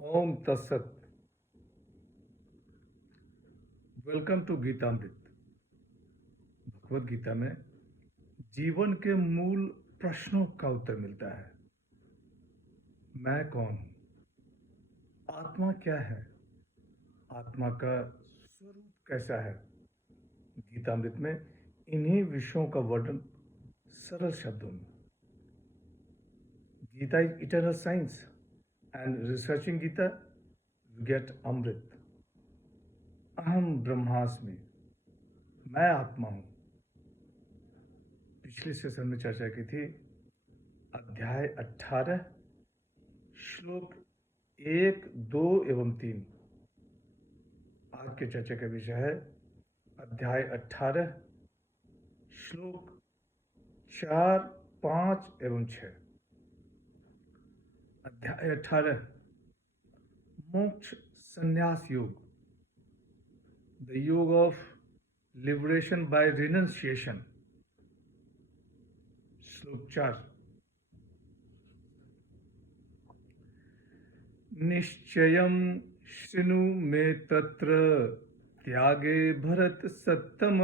ओम तत्सत। Welcome to Geetamrit. Bhagavad Gita में जीवन के मूल प्रश्नों का उत्तर मिलता है। मैं कौन हूं? आत्मा क्या है? आत्मा का स्वरूप कैसा है? गीतामृत में इन्हीं विषयों का वर्णन सरल शब्दों में। Gita is eternal science and researching Gita गेट अमृत। अहम ब्रह्मास्मि, मैं आत्मा हूं। पिछले सेशन में चर्चा की थी अध्याय 18 श्लोक 1, 2 एवं 3। आज के चर्चा का विषय है अध्याय 18 श्लोक 4, 5 एवं 6। अध्याय 18 मोक्ष संन्यास योग, द योग ऑफ लिबरेशन बाय रिनंसिएशन। श्लोक 4 निश्चयं शृणु मे तत्र त्यागे भरत सत्तम,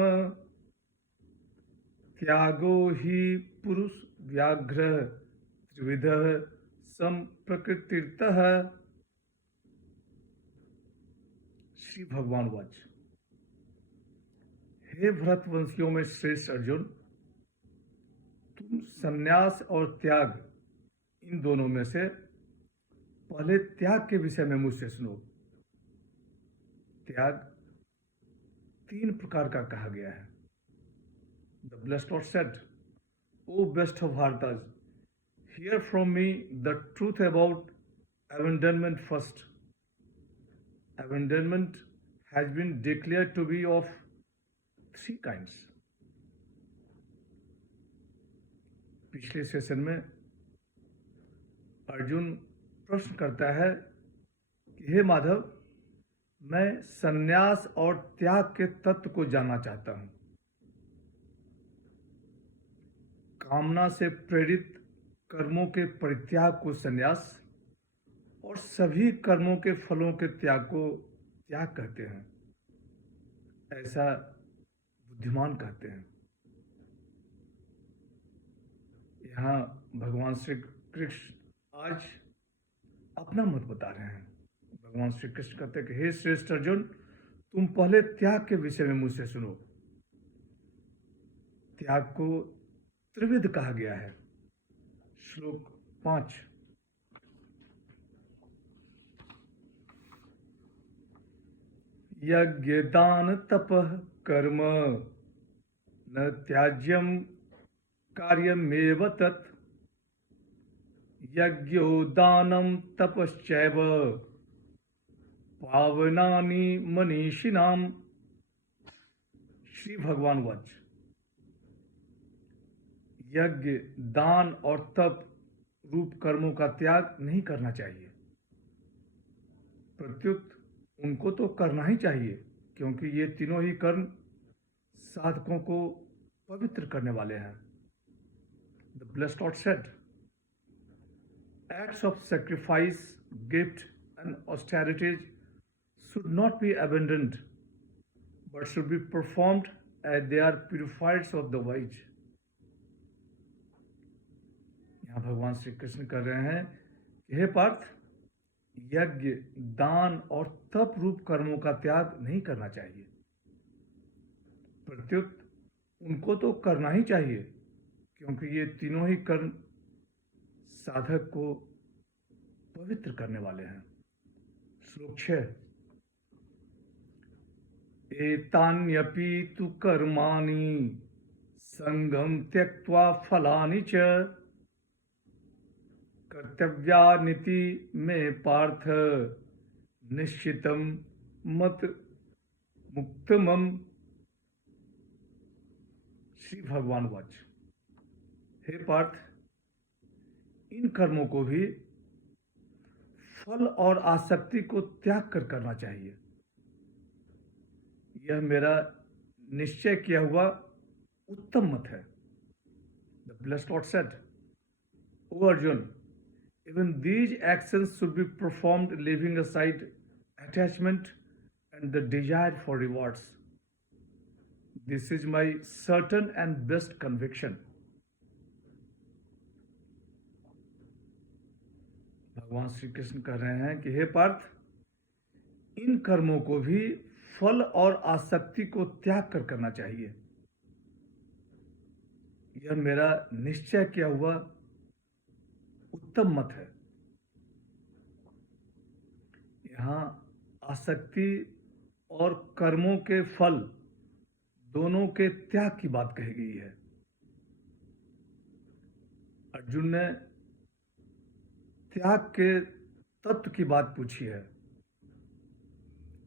त्यागो हि पुरुष व्याघ्र त्रिविधः संप्रकृतिर्तः। श्री भगवान वाच। हे भरतवंशियों में श्रेष्ठ अर्जुन, तुम संन्यास और त्याग इन दोनों में से पहले त्याग के विषय में मुझसे सुनो। त्याग 3 प्रकार का कहा गया है। The blessed lord said, O best of Bharatas, hear from me the truth about abandonment first. Abandonment has been declared to be of 3 kinds. पिछले सेशन में अर्जुन प्रश्न करता है कि हे माधव, मैं संन्यास और त्याग के तत्व को जानना चाहता हूं। कामना से प्रेरित कर्मों के परित्याग को संन्यास और सभी कर्मों के फलों के त्याग को त्याग कहते हैं। ऐसा बुद्धिमान कहते हैं। यहाँ भगवान श्री कृष्ण आज अपना मत बता रहे हैं। भगवान श्री कृष्ण कहते हैं कि हे श्रेष्ठ अर्जुन, तुम पहले त्याग के विषय में मुझसे सुनो। त्याग को त्रिविध कहा गया है। श्लोक 5 यज्ञ दान तपः कर्म न त्याज्यम कार्यमेव तत्, यज्ञो दानम तपश्चैव पावनानि मनीषिणाम। श्री भगवान वाच। यज्ञ, दान और तप रूप कर्मों का त्याग नहीं करना चाहिए। प्रत्युत उनको तो करना ही चाहिए, क्योंकि ये तीनों ही कर्म साधकों को पवित्र करने वाले हैं। The blessed lord said, acts of sacrifice, gift and austerities should not be abandoned, but should be performed as they are purifiers of the wise. यहाँ भगवान श्री कृष्ण कर रहे हैं कि हे पार्थ, यज्ञ, दान और तप रूप कर्मों का त्याग नहीं करना चाहिए। प्रत्युत उनको तो करना ही चाहिए, क्योंकि ये तीनों ही कर्म साधक को पवित्र करने वाले हैं। श्लोक 6 एतान्यपि तु कर्माणि संगम त्यक्त्वा फलानि च कर्तव्यानिति मे पार्थ निश्चितं मत मुक्तमम्। श्री भगवान वाच। हे पार्थ, इन कर्मों को भी फल और आसक्ति को त्याग कर करना चाहिए। यह मेरा निश्चय किया हुआ उत्तम मत है। The blessed lord said, O Arjun, Even these actions should be performed leaving aside attachment and the desire for rewards. This is my certain and best conviction. भगवान श्री कृष्ण कह रहे हैं कि हे पार्थ, इन कर्मों को भी फल और आसक्ति को त्याग कर करना चाहिए। यह मेरा निश्चय किया हुआ उत्तम मत है। यहाँ आसक्ति और कर्मों के फल दोनों के त्याग की बात कही गई है। अर्जुन ने त्याग के तत्व की बात पूछी है,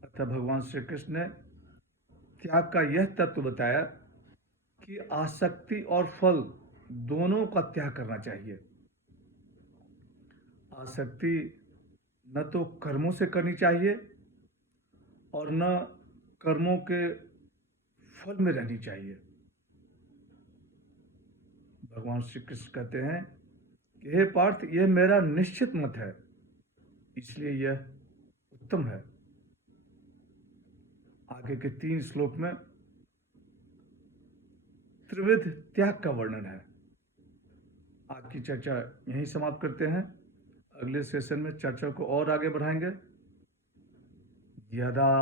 अतः भगवान श्री कृष्ण ने त्याग का यह तत्व बताया कि आसक्ति और फल दोनों का त्याग करना चाहिए। आसक्ति न तो कर्मों से करनी चाहिए और न कर्मों के फल में रहनी चाहिए। भगवान श्री कृष्ण कहते हैं कि हे पार्थ, यह मेरा निश्चित मत है, इसलिए यह उत्तम है। आगे के 3 श्लोक में त्रिविध त्याग का वर्णन है। आज की चर्चा यहीं समाप्त करते हैं। अगले सेशन में चर्चा को और आगे बढ़ाएंगे। यदा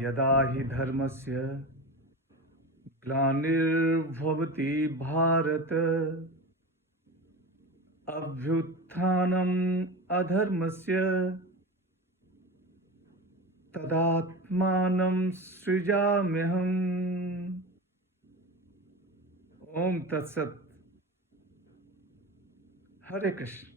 यदा हि धर्मस्य ग्लानिर्भवति भारत अभ्युत्थानम् अधर्मस्य तदात्मानं सृजाम्यहम्। ओम तत्सत। हरे कृष्ण।